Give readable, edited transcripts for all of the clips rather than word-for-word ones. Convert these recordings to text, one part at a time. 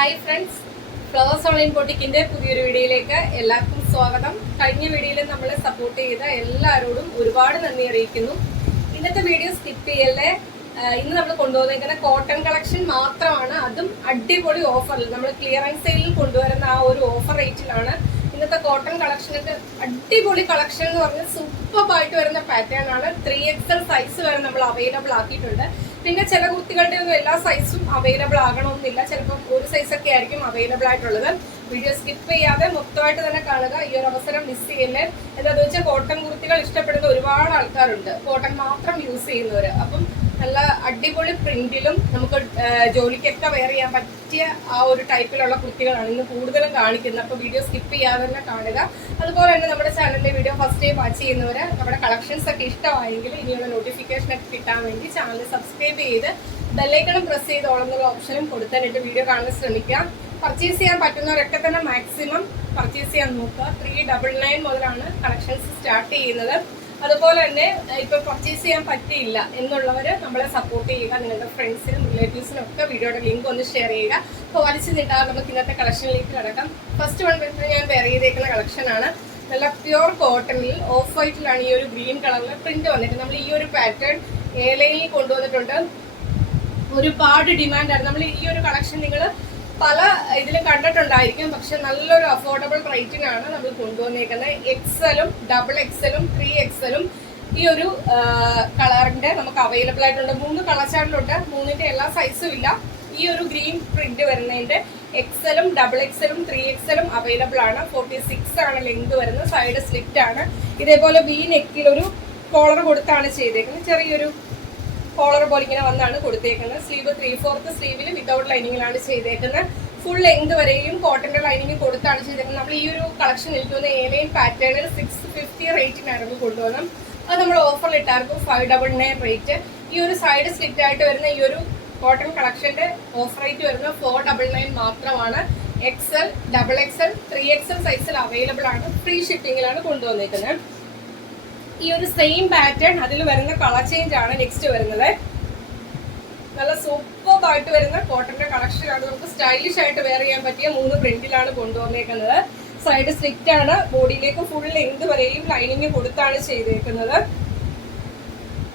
Hi friends, flowers online ബൊട്ടിക്കിന്റെ പുതിയൊരു വീഡിയോയിലേക്ക് എല്ലാവർക്കും സ്വാഗതം. കഴിഞ്ഞ വീഡിയോയിൽ നമ്മളെ സപ്പോർട്ട് ചെയ്ത എല്ലാവരോടും ഒരുപാട് നന്ദി അറിയിക്കുന്നു. ഇന്നത്തെ വീഡിയോ സ്കിപ്പ് ചെയ്യല്ലേ. ഇന്ന് നമ്മൾ കൊണ്ടുപോകുന്ന കോട്ടൺ കളക്ഷൻ മാത്രമാണ്, അതും അടിപൊളി ഓഫറിൽ. നമ്മൾ ക്ലിയറൻസ് സെയിലിൽ കൊണ്ടുവരുന്ന ആ ഒരു ഓഫർ റേറ്റിലാണ് ഇന്നത്തെ കോട്ടൺ കളക്ഷനൊക്കെ. അടിപൊളി കളക്ഷൻ എന്ന് പറഞ്ഞാൽ സൂപ്പറായിട്ട് വരുന്ന പാറ്റേൺ ആണ്. 3XL സൈസ് വരെ നമ്മൾ അവൈലബിൾ ആക്കിയിട്ടുണ്ട്. പിന്നെ ചില കുർത്തികളുടെ ഒന്നും എല്ലാ സൈസും അവൈലബിൾ ആകണമെന്നില്ല, ചിലപ്പോൾ ഒരു സൈസൊക്കെ ആയിരിക്കും അവൈലബിൾ ആയിട്ടുള്ളത്. വീഡിയോ സ്കിപ്പ് ചെയ്യാതെ മൊത്തമായിട്ട് തന്നെ കാണുക. ഈ ഒരു അവസരം മിസ് ചെയ്യല്ലേ. എന്താണെന്ന് വെച്ചാൽ കോട്ടൺ കുർത്തികൾ ഇഷ്ടപ്പെടുന്ന ഒരുപാട് ആൾക്കാരുണ്ട്, കോട്ടൺ മാത്രം യൂസ് ചെയ്യുന്നവർ. അപ്പം നല്ല അടിപൊളി പ്രിന്റിലും നമുക്ക് ജോലിക്കൊക്കെ വെയർ ചെയ്യാൻ പറ്റിയ ആ ഒരു ടൈപ്പിലുള്ള കുർത്തികളാണ് ഇന്ന് കൂടുതലും കാണിക്കുന്നത്. അപ്പോൾ വീഡിയോ സ്കിപ്പ് ചെയ്യാതെ തന്നെ കാണുക. അതുപോലെ തന്നെ നമ്മുടെ ചാനലിലെ വീഡിയോ ഫസ്റ്റ് ടൈം വാച്ച് ചെയ്യുന്നവർ നമ്മുടെ കളക്ഷൻസ് ഒക്കെ ഇഷ്ടമായെങ്കിൽ ഇനിയുള്ള നോട്ടിഫിക്കേഷൻ ഒക്കെ കിട്ടാൻ വേണ്ടി ചാനൽ സബ്സ്ക്രൈബ് ചെയ്ത് ബെല്ലൈക്കണും പ്രസ് ചെയ്ത് ഓളുന്നുള്ള ഓപ്ഷനും കൊടുത്തിട്ട് വീഡിയോ കാണാൻ ശ്രമിക്കാം. പർച്ചേസ് ചെയ്യാൻ പറ്റുന്നവരൊക്കെ തന്നെ മാക്സിമം പർച്ചേസ് ചെയ്യാൻ നോക്കുക. 399 മുതലാണ് കളക്ഷൻസ് സ്റ്റാർട്ട് ചെയ്യുന്നത്. അതുപോലെ തന്നെ ഇപ്പൊ പർച്ചേസ് ചെയ്യാൻ പറ്റിയില്ല എന്നുള്ളവര് നമ്മളെ സപ്പോർട്ട് ചെയ്യുക. നിങ്ങളുടെ ഫ്രണ്ട്സിനും റിലേറ്റീവ്സിനും ഒക്കെ വീഡിയോയുടെ ലിങ്ക് ഒന്ന് ഷെയർ ചെയ്യുക. അപ്പോൾ വലിച്ചു നീട്ടാതെ നമുക്ക് ഇന്നത്തെ കളക്ഷനിലേക്ക് കിടക്കാം. ഫസ്റ്റ് വൺ വരുന്നത് ഞാൻ വെയർ ചെയ്തേക്കുന്ന കളക്ഷനാണ്. നല്ല പ്യുവർ കോട്ടണിൽ ഓഫ് വൈറ്റിലാണ് ഈ ഒരു ഗ്രീൻ കളറിൽ പ്രിന്റ് വന്നിട്ട് നമ്മൾ ഈ ഒരു പാറ്റേൺ ഏലയിൽ കൊണ്ടുവന്നിട്ടുണ്ട്. ഒരുപാട് ഡിമാൻഡാണ്. നമ്മൾ ഈ ഒരു കളക്ഷൻ നിങ്ങൾ പല ഇതിലും കണ്ടിട്ടുണ്ടായിരിക്കും, പക്ഷെ നല്ലൊരു അഫോർഡബിൾ റേറ്റിനാണ് നമ്മൾ കൊണ്ടുവന്നേക്കുന്നത്. XL-ഉം XXL-ഉം 3XL-ഉം ഈ ഒരു കളറിന്റെ നമുക്ക് അവൈലബിൾ ആയിട്ടുണ്ട്. 3 കളർ ചാർട്ടിലുണ്ട്. 3ന്റെ എല്ലാ സൈസും ഇല്ല. ഈ ഒരു ഗ്രീൻ പ്രിന്റ് വരുന്നതിന്റെ XL-ഉം XXL-ഉം 3XL-ഉം അവൈലബിൾ ആണ്. 46 ആണ് ലെങ്ത് വരുന്നത്. സൈഡ് സ്ലിറ്റ് ആണ്. ഇതേപോലെ വി നെക്കിൽ ഒരു കോളർ കൊടുത്താണ് ചെയ്തേക്കുന്നത്. ചെറിയൊരു കോളർ പോലെ ഇങ്ങനെ വന്നാണ് കൊടുത്തേക്കുന്നത്. സ്ലീവ് 3/4 സ്ലീവിൽ വിതൗട്ട് ലൈനിങ്ങിലാണ് ചെയ്തേക്കുന്നത്. ഫുൾ ലെങ്ത് വരെയും കോട്ടന്റെ ലൈനിങ് കൊടുത്താണ് ചെയ്തേക്കുന്നത്. നമ്മൾ ഈ ഒരു കളക്ഷൻ ഇരിക്കുന്ന ഏലൈൻ പാറ്റേണിൽ 650 റേറ്റിനായിരുന്നു കൊണ്ടുവന്നത്. അത് നമ്മൾ ഓഫറിൽ ഇട്ടായിരുന്നു 599 റേറ്റ്. ഈ ഒരു സൈഡ് സ്ലിറ്റ് ആയിട്ട് വരുന്ന ഈ ഒരു കോട്ടൺ കളക്ഷന്റെ ഓഫർ റേറ്റ് വരുന്നത് 499 മാത്രമാണ്. XL, XXL, 3XL സൈസിൽ അവൈലബിൾ ആണ്. ഫ്രീ ഷിപ്പിംഗിലാണ് കൊണ്ടുവന്നേക്കുന്നത്. ഈ ഒരു സെയിം പാറ്റേൺ അതിൽ വരുന്ന കളർ ചേഞ്ച് ആണ് നെക്സ്റ്റ് വരുന്നത്. നല്ല സൂപ്പറായിട്ട് വരുന്ന കോട്ടന്റെ കളക്ഷൻ ആണ്. നമുക്ക് സ്റ്റൈലിഷ് ആയിട്ട് വെയർ ചെയ്യാൻ പറ്റിയ 3 പ്രിന്റിലാണ് കൊണ്ടുവന്നേക്കുന്നത്. സൈഡ് സ്ലിറ്റ് ആണ്. ബോഡിയിലേക്ക് ഫുൾ ലെങ്ത് വരെയും ലൈനിങ് കൊടുത്താണ് ചെയ്തേക്കുന്നത്.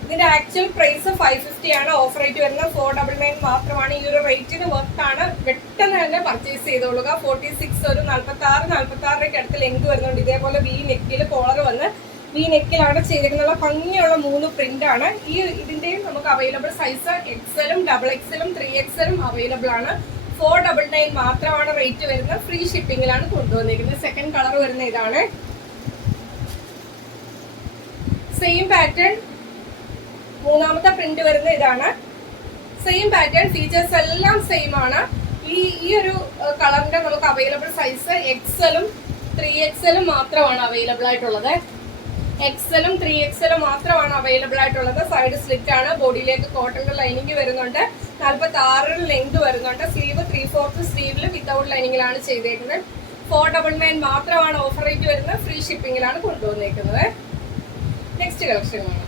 ഇതിന്റെ ആക്ച്വൽ പ്രൈസ് 550 ആണ്. ഓഫർ റേറ്റ് വരുന്നത് 499 മാത്രമാണ്. ഈ ഒരു റേറ്റിന് വർത്താണ്. പെട്ടെന്ന് തന്നെ പർച്ചേസ് ചെയ്തോളുക. 46 ഒരു 46 അടുത്ത് ലെങ്ത് വരുന്നുണ്ട്. ഇതേപോലെ വി നെക്കിൽ കോളർ വന്ന് ഈ നെക്കിലാണ് ചെയ്തിരിക്കുന്ന ഭംഗിയുള്ള 3 പ്രിന്റ് ആണ്. ഈ ഇതിന്റെയും നമുക്ക് അവൈലബിൾ സൈസ് XL-ഉം XXL-ഉം 3XL-ഉം അവൈലബിൾ ആണ്. 499 മാത്രമാണ് റേറ്റ് വരുന്നത്. ഫ്രീ ഷിപ്പിംഗിലാണ് കൊണ്ടുവന്നിരിക്കുന്നത്. സെക്കൻഡ് കളർ വരുന്ന ഇതാണ്. സെയിം പാറ്റേൺ മൂന്നാമത്തെ പ്രിന്റ് വരുന്ന ഇതാണ്. സെയിം പാറ്റേൺ, ഫീച്ചേഴ്സ് എല്ലാം സെയിം ആണ്. ഈ ഒരു കളറിന്റെ നമുക്ക് അവൈലബിൾ സൈസ് XL-ഉം 3XL-ഉം മാത്രമാണ് അവൈലബിൾ ആയിട്ടുള്ളത്. XL-ഉം 3XL-ഉം മാത്രമാണ് അവൈലബിൾ ആയിട്ടുള്ളത്. സൈഡ് സ്ലിറ്റ് ആണ്. ബോഡിയിലേക്ക് കോട്ടന്റെ ലൈനിങ് വരുന്നുണ്ട്. 46 ലെങ്ത് വരുന്നുണ്ട്. സ്ലീവ് 3/4 സ്ലീവിൽ വിതൗട്ട് ലൈനിങ്ങിലാണ് ചെയ്തേക്കുന്നത്. 499 മാത്രമാണ് ഓഫർ റേറ്റ് വരുന്നത്. ഫ്രീ ഷിപ്പിംഗിലാണ് കൊണ്ടുവന്നേക്കുന്നത്. നെക്സ്റ്റ് കളക്ഷൻ ആണ്.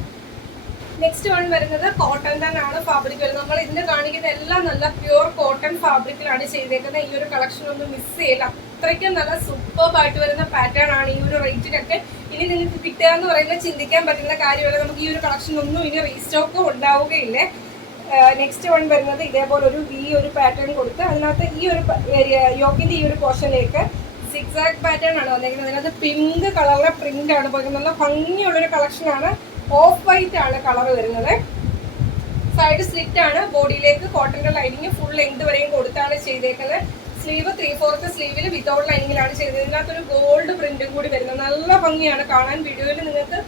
നെക്സ്റ്റ് വൺ വരുന്നത് കോട്ടൺ തന്നെയാണ് ഫാബ്രിക് വരുന്നത്. നമ്മൾ ഇതിന്റെ കാണിക്കുന്ന എല്ലാം നല്ല പ്യുവർ കോട്ടൺ ഫാബ്രിക്കിലാണ് ചെയ്തേക്കുന്നത്. ഈ ഒരു കളക്ഷൻ ഒന്നും മിസ് ചെയ്യില്ല. അത്രയ്ക്കും നല്ല സൂപ്പറായിട്ട് വരുന്ന പാറ്റേൺ ആണ്. ഈ ഒരു റേറ്റിനൊക്കെ ഇനി നിങ്ങൾക്ക് കിട്ടുക എന്ന് പറയുന്നത് ചിന്തിക്കാൻ പറ്റുന്ന കാര്യമല്ല. നമുക്ക് ഈ ഒരു കളക്ഷൻ ഒന്നും ഇനി റീസ്റ്റോക്ക് ഉണ്ടാവുകയില്ലേ. നെക്സ്റ്റ് വൺ വരുന്നത് ഇതേപോലെ ഒരു പാറ്റേൺ കൊടുത്ത് അതിനകത്ത് ഈ ഒരു യോക്കിന്റെ ഈ ഒരു പോർഷനിലേക്ക് സിക്സാക് പാറ്റേൺ ആണ് വന്നിരിക്കുന്നത്. അതിനകത്ത് പിങ്ക് കളറിലെ പ്രിന്റ് ആണ് പോയിരിക്കുന്നത്. നല്ല ഭംഗിയുള്ളൊരു കളക്ഷൻ ആണ്. ഓഫ് വൈറ്റ് ആണ് കളർ വരുന്നത്. സൈഡ് സ്ലിറ്റ് ആണ്. ബോഡിയിലേക്ക് കോട്ടന്റെ ലൈനിങ് ഫുൾ ലെങ്ത് വരെയും കൊടുത്താണ് ചെയ്തേക്കുന്നത്. സ്ലീവ് 3/4 സ്ലീവിൽ വിതൗട്ട് ലൈനിങ്ങിലാണ് ചെയ്തത്. ഇതിനകത്തൊരു ഗോൾഡ് പ്രിന്റും കൂടി വരുന്നത്. നല്ല ഭംഗിയാണ് കാണാൻ. വീഡിയോയിൽ നിങ്ങൾക്ക്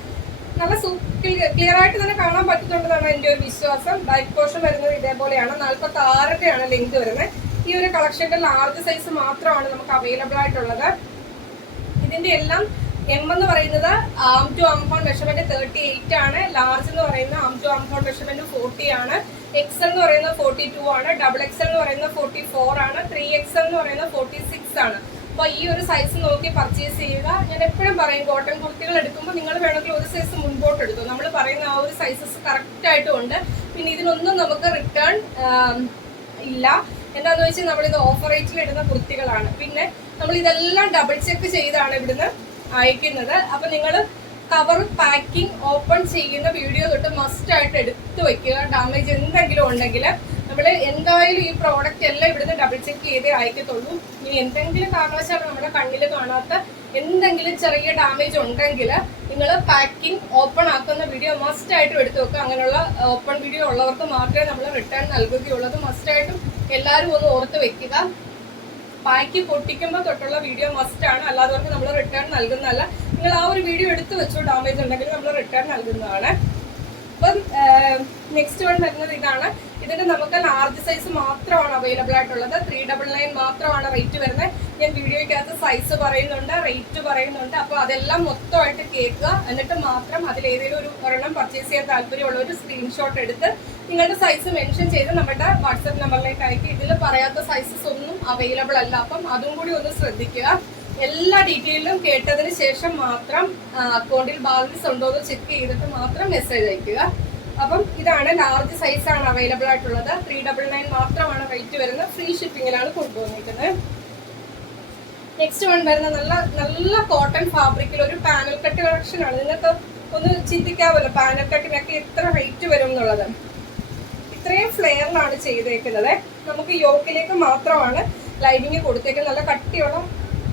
നല്ല ക്ലിയർ ആയിട്ട് തന്നെ കാണാൻ പറ്റുന്നുണ്ടെന്നാണ് എൻ്റെ ഒരു വിശ്വാസം. ബാക്ക് പോർഷൻ വരുന്നത് ഇതേപോലെയാണ്. 46 ആണ് ലെങ്ത് വരുന്നത്. ഈ ഒരു കളക്ഷന്റെ ലാർജ് സൈസ് മാത്രമാണ് നമുക്ക് അവൈലബിൾ ആയിട്ടുള്ളത്. ഇതിന്റെ എല്ലാം M എന്ന് പറയുന്നത് ആം ടു ആം ഹോൾ മെഷർമെന്റ് 38 ആണ്. ലാർജ് എന്ന് പറയുന്ന ആം ടു ആം ഹോൾ മെഷർമെന്റ് 40 ആണ്. XL എന്ന് പറയുന്നത് 42 ആണ്. XXL എന്ന് പറയുന്നത് 44 ആണ്. 3XL എന്ന് പറയുന്നത് 46 ആണ്. അപ്പൊ ഈ ഒരു സൈസ് നോക്കി പർച്ചേസ് ചെയ്യുക. ഞാൻ എപ്പോഴും പറയും, കോട്ടൺ കുർത്തികൾ എടുക്കുമ്പോൾ നിങ്ങൾ വേണമെങ്കിൽ ഒരു സൈസ് മുൻപോട്ട് എടുത്തു. നമ്മൾ പറയുന്ന ആ ഒരു സൈസസ് കറക്റ്റ് ആയിട്ടും ഉണ്ട്. പിന്നെ ഇതിനൊന്നും നമുക്ക് റിട്ടേൺ ഇല്ല. എന്താണെന്ന് വെച്ചാൽ നമ്മളിത് ഓഫർ റേറ്റിൽ ഇടുന്ന കുർത്തികളാണ്. പിന്നെ നമ്മൾ ഇതെല്ലാം ഡബിൾ ചെക്ക് ചെയ്താണ് ഇവിടുന്ന് അയക്കുന്നത്. അപ്പൊ നിങ്ങൾ കവർ പാക്കിംഗ് ഓപ്പൺ ചെയ്യുന്ന വീഡിയോ തൊട്ട് മസ്റ്റ് ആയിട്ട് എടുത്തു വെക്കുക. ഡാമേജ് എന്തെങ്കിലും ഉണ്ടെങ്കിൽ നമ്മൾ എന്തായാലും ഈ പ്രോഡക്റ്റ് എല്ലാം ഇവിടുന്ന് ഡബിൾ ചെക്ക് ചെയ്തേ അയക്കത്തുള്ളൂ. ഇനി എന്തെങ്കിലും കാരണവശാലും നമ്മുടെ കണ്ണിൽ കാണാത്ത എന്തെങ്കിലും ചെറിയ ഡാമേജ് ഉണ്ടെങ്കിൽ നിങ്ങൾ പാക്കിംഗ് ഓപ്പൺ ആക്കുന്ന വീഡിയോ മസ്റ്റ് ആയിട്ടും എടുത്തു വെക്കുക. അങ്ങനെയുള്ള ഓപ്പൺ വീഡിയോ ഉള്ളവർക്ക് മാത്രമേ നമ്മൾ റിട്ടേൺ നൽകുകയുള്ളൂ. മസ്റ്റ് ആയിട്ടും എല്ലാവരും ഒന്ന് ഓർത്ത് വെക്കുക. പാക്ക് പൊട്ടിക്കുമ്പോൾ തൊട്ടുള്ള വീഡിയോ മസ്റ്റ് ആണ്, അല്ലാത്തവർക്ക് നമ്മൾ റിട്ടേൺ നൽകുന്നതല്ല. നിങ്ങൾ ആ ഒരു വീഡിയോ എടുത്തു വെച്ചോ, ഡാമേജ് ഉണ്ടെങ്കിൽ നമ്മൾ റിട്ടേൺ നൽകുന്നതാണ്. അപ്പം നെക്സ്റ്റ് വൺ വരുന്നത് ഇതാണ്. ഇതിന്റെ നമുക്ക് ലാർജ് സൈസ് മാത്രമാണ് അവൈലബിൾ ആയിട്ടുള്ളത്. 399 മാത്രമാണ് റേറ്റ് വരുന്നത്. ഞാൻ വീഡിയോയ്ക്കകത്ത് സൈസ് പറയുന്നുണ്ട്, റേറ്റ് പറയുന്നുണ്ട്. അപ്പോൾ അതെല്ലാം മൊത്തമായിട്ട് കേൾക്കുക. എന്നിട്ട് മാത്രം അതിലേതെങ്കിലും ഒരു ഒരെണ്ണം പർച്ചേസ് ചെയ്യാൻ താല്പര്യമുള്ള ഒരു സ്ക്രീൻഷോട്ട് എടുത്ത് നിങ്ങളുടെ സൈസ് മെൻഷൻ ചെയ്ത് നമ്മുടെ വാട്സപ്പ് നമ്പറിലേക്ക് അയക്കുക. ഇതിൽ പറയാത്ത സൈസസ് ഒന്നും അവൈലബിൾ അല്ല. അപ്പം അതും കൂടി ഒന്ന് ശ്രദ്ധിക്കുക. എല്ലാ ഡീറ്റെയിലും കേട്ടതിന് ശേഷം മാത്രം അക്കൗണ്ടിൽ ബാലൻസ് ഉണ്ടോ എന്ന് ചെക്ക് ചെയ്തിട്ട് മാത്രം മെസ്സേജ് അയക്കുക. അപ്പം ഇതാണ് ലാർജ് സൈസ് ആണ് അവൈലബിൾ ആയിട്ടുള്ളത്. 399 മാത്രമാണ് റേറ്റ് വരുന്നത്. ഫ്രീ ഷിപ്പിങ്ങിലാണ് കൊണ്ടുവന്നിരിക്കുന്നത്. നെക്സ്റ്റ് വൺ വരുന്ന നല്ല നല്ല കോട്ടൺ ഫാബ്രിക്കിൽ ഒരു പാനൽ കട്ട് കളക്ഷൻ ആണ്. നിങ്ങൾക്ക് ഒന്ന് ചിന്തിക്കാമല്ലോ പാനൽ കട്ടിനൊക്കെ എത്ര റേറ്റ് വരും എന്നുള്ളത്. ഇത്രയും ഫ്ലെയറിലാണ് ചെയ്തേക്കുന്നത്. നമുക്ക് യോക്കിലേക്ക് മാത്രമാണ് ലൈനിങ് കൊടുത്തേക്കുന്നത്. നല്ല കട്ടിയുള്ള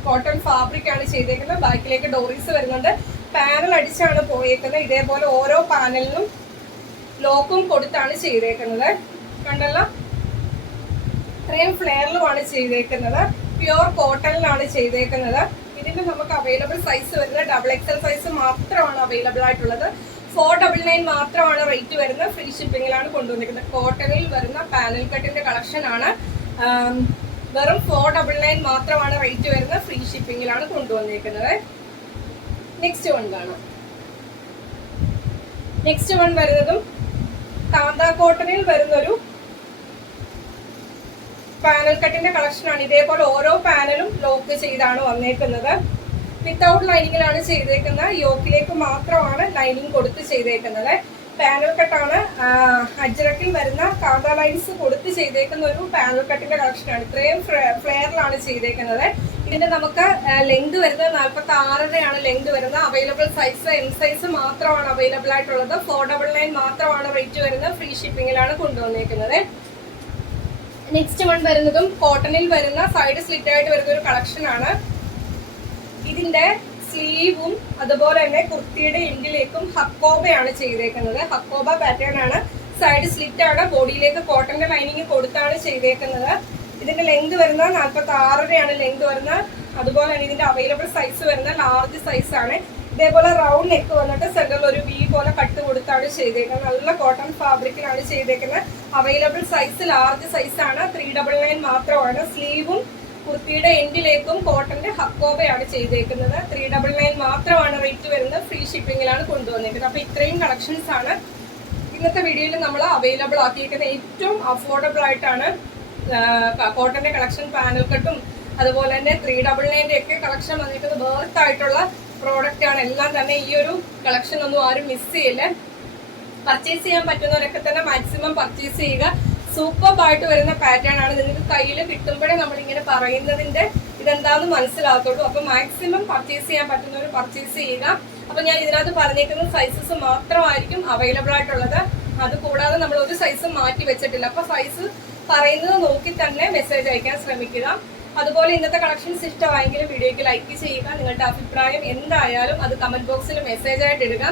കോട്ടൺ ഫാബ്രിക് ആണ് ചെയ്തേക്കുന്നത്. ബാക്കിലേക്ക് ഡോറീസ് വരുന്നുണ്ട്. പാനൽ അടിച്ചാണ് പോയേക്കുന്നത്. ഇതേപോലെ ഓരോ പാനലിനും ലോക്കും കൊടുത്താണ് ചെയ്തേക്കുന്നത്. കണ്ടല്ലോ, ഇത്രയും ഫ്ലെയറിലുമാണ് ചെയ്തേക്കുന്നത്. പ്യുവർ കോട്ടണിലാണ് ചെയ്തേക്കുന്നത്. ഇതിന്റെ നമുക്ക് അവൈലബിൾ സൈസ് വരുന്നത് XXL സൈസ് മാത്രമാണ് അവൈലബിൾ ആയിട്ടുള്ളത്. 499 മാത്രമാണ് റേറ്റ് വരുന്നത്. ഫ്രീ ഷിപ്പിങ്ങിലാണ് കൊണ്ടുവന്നിരിക്കുന്നത്. കോട്ടണിൽ വരുന്ന പാനൽ കട്ടിന്റെ കളക്ഷൻ ആണ്. വെറും 499 മാത്രമാണ് റേറ്റ് വരുന്നത്. ഫ്രീ ഷിപ്പിങ്ങിലാണ് കൊണ്ടുവന്നിരിക്കുന്നത്. നെക്സ്റ്റ് വൺ കാണാം. നെക്സ്റ്റ് വൺ വരുന്നതും കാന്താ കോട്ടണിൽ വരുന്നൊരു പാനൽ കട്ടിന്റെ കളക്ഷൻ ആണ്. ഇതേപോലെ ഓരോ പാനലും ലോക്ക് ചെയ്താണ് വന്നേക്കുന്നത്. വിത്തൗട്ട് ലൈനിങ്ങിലാണ് ചെയ്തേക്കുന്നത്. യോക്കിലേക്ക് മാത്രമാണ് ലൈനിങ് കൊടുത്ത് ചെയ്തേക്കുന്നത്. പാനൽ കട്ടാണ്. അജ്രക്കിൽ വരുന്ന കാന്താ ലൈൻസ് കൊടുത്ത് ചെയ്തേക്കുന്ന ഒരു പാനൽ കട്ടിന്റെ കളക്ഷനാണ്. ഇത്രയും ഫ്ലെയറിലാണ് ചെയ്തേക്കുന്നത്. ഇതിന്റെ നമുക്ക് ലെങ്ത് വരുന്നത് 46 ലെങ്ത് വരുന്നത്. അവൈലബിൾ സൈസ് M സൈസ് മാത്രമാണ് അവൈലബിൾ ആയിട്ടുള്ളത്. 499 മാത്രമാണ് റേറ്റ് വരുന്നത്. ഫ്രീ ഷിപ്പിങ്ങിലാണ് കൊണ്ടുവന്നേക്കുന്നത്. നെക്സ്റ്റ് വൺ വരുന്നതും കോട്ടണിൽ വരുന്ന സൈഡ് സ്ലിറ്റ് ആയിട്ട് വരുന്ന ഒരു കളക്ഷൻ ആണ്. ഇതിന്റെ സ്ലീവും അതുപോലെ തന്നെ കുർത്തിയുടെ എൻഡിലേക്കും ഹക്കോബയാണ് ചെയ്തേക്കുന്നത്. ഹക്കോബ പാറ്റേൺ ആണ്. സൈഡ് സ്ലിറ്റ് ആണ്. ബോഡിയിലേക്ക് കോട്ടന്റെ ലൈനിങ് കൊടുത്താണ് ചെയ്തേക്കുന്നത്. ഇതിന്റെ ലെങ്ത് വരുന്നത് 46 ലെങ്ത് വരുന്നത്. അതുപോലെ തന്നെ ഇതിന്റെ അവൈലബിൾ സൈസ് വരുന്ന ലാർജ് സൈസ് ആണ്. ഇതേപോലെ റൗണ്ട് നെക്ക് വന്നിട്ട് സെന്ററിൽ ഒരു വി പോലെ കട്ട് കൊടുത്താണ് ചെയ്തേക്കുന്നത്. നല്ല കോട്ടൺ ഫാബ്രിക്കിലാണ് ചെയ്തേക്കുന്നത്. അവൈലബിൾ സൈസ് ലാർജ് സൈസ് ആണ്. 399 മാത്രമാണ്. സ്ലീവും കുർത്തിയുടെ എൻഡിലേക്കും കോട്ടന്റെ ഹക്കോബയാണ് ചെയ്തേക്കുന്നത്. 399 മാത്രമാണ് റേറ്റ് വരുന്നത്. ഫ്രീ ഷിപ്പിങ്ങിലാണ് കൊണ്ടുവന്നിരിക്കുന്നത്. അപ്പൊ ഇത്രയും കളക്ഷൻസ് ആണ് ഇന്നത്തെ വീഡിയോയിൽ നമ്മൾ അവൈലബിൾ ആക്കിയിരിക്കുന്നത്. ഏറ്റവും അഫോർഡബിൾ ആയിട്ടാണ് കോട്ടന്റെ കളക്ഷൻ, പാനൽ കട്ടും അതുപോലെ തന്നെ 399 ഒക്കെ കളക്ഷൻ വന്നിരിക്കുന്നത്. വേർത്ത് ആയിട്ടുള്ള പ്രോഡക്റ്റ് ആണ് എല്ലാം തന്നെ. ഈ ഒരു കളക്ഷൻ ഒന്നും ആരും മിസ് ചെയ്യില്ല. പർച്ചേസ് ചെയ്യാൻ പറ്റുന്നവരൊക്കെ തന്നെ മാക്സിമം പർച്ചേസ് ചെയ്യുക. സൂപ്പർബായിട്ട് വരുന്ന പാറ്റേൺ ആണ്. നിങ്ങൾക്ക് കയ്യിൽ കിട്ടുമ്പോഴേ നമ്മളിങ്ങനെ പറയുന്നതിന്റെ ഇതെന്താണെന്ന് മനസ്സിലാകത്തുള്ളൂ. അപ്പൊ മാക്സിമം പർച്ചേസ് ചെയ്യാൻ പറ്റുന്നവർ പർച്ചേസ് ചെയ്യുക. അപ്പൊ ഞാൻ ഇതിനകത്ത് പറഞ്ഞേക്കുന്ന സൈസസ് മാത്രമായിരിക്കും അവൈലബിൾ ആയിട്ടുള്ളത്. അതുകൂടാതെ നമ്മൾ ഒരു സൈസ് മാറ്റി വെച്ചിട്ടില്ല. അപ്പൊ സൈസ് പറയുന്നത് നോക്കി തന്നെ മെസ്സേജ് അയക്കാൻ ശ്രമിക്കുക. അതുപോലെ ഇന്നത്തെ കളക്ഷൻസ് ഇഷ്ടമായെങ്കിൽ വീഡിയോയ്ക്ക് ലൈക്ക് ചെയ്യുക. നിങ്ങളുടെ അഭിപ്രായം എന്തായാലും അത് കമന്റ് ബോക്സിൽ മെസ്സേജ് ആയിട്ട് ഇടുക.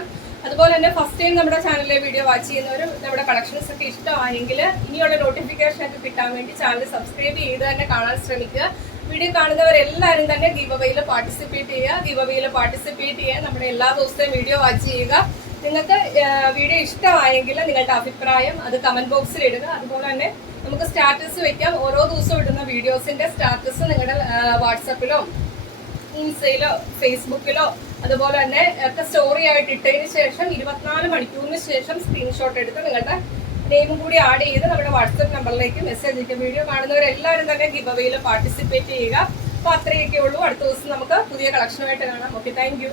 അതുപോലെ തന്നെ ഫസ്റ്റ് ടൈം നമ്മുടെ ചാനലിലെ വീഡിയോ വാച്ച് ചെയ്യുന്നവർ നമ്മുടെ കളക്ഷൻസ് ഒക്കെ ഇഷ്ടമായെങ്കിൽ ഇനിയുള്ള നോട്ടിഫിക്കേഷൻ ഒക്കെ കിട്ടാൻ വേണ്ടി ചാനൽ സബ്സ്ക്രൈബ് ചെയ്ത് തന്നെ കാണാൻ ശ്രമിക്കുക. വീഡിയോ കാണുന്നവരെല്ലാവരും തന്നെ ഗീവവേയിൽ പാർട്ടിസിപ്പേറ്റ് ചെയ്യുക. നമ്മുടെ എല്ലാ ദിവസത്തെയും വീഡിയോ വാച്ച് ചെയ്യുക. നിങ്ങൾക്ക് വീഡിയോ ഇഷ്ടമായെങ്കിൽ നിങ്ങളുടെ അഭിപ്രായം അത് കമന്റ് ബോക്സിൽ ഇടുക. അതുപോലെ തന്നെ നമുക്ക് സ്റ്റാറ്റസ് വെക്കാം. ഓരോ ദിവസവും ഇടുന്ന വീഡിയോസിന്റെ സ്റ്റാറ്റസ് നിങ്ങളുടെ വാട്സപ്പിലോ ഇൻസ്റ്റയിലോ ഫേസ്ബുക്കിലോ അതുപോലെ തന്നെ ഒക്കെ സ്റ്റോറി ആയിട്ട് ഇട്ടതിന് ശേഷം 24 മണിക്കൂറിന് ശേഷം സ്ക്രീൻഷോട്ട് എടുത്ത് നിങ്ങളുടെ നെയിമും കൂടി ആഡ് ചെയ്ത് നമ്മുടെ വാട്സപ്പ് നമ്പറിലേക്ക് മെസ്സേജ് അയക്കുക. വീഡിയോ കാണുന്നവരെല്ലാവരും തന്നെ ഗിവവേയിൽ പാർട്ടിസിപ്പേറ്റ് ചെയ്യുക. അപ്പോൾ അത്രയൊക്കെ ഉള്ളൂ. അടുത്ത ദിവസം നമുക്ക് പുതിയ കളക്ഷനുമായിട്ട് കാണാം. Okay, thank you.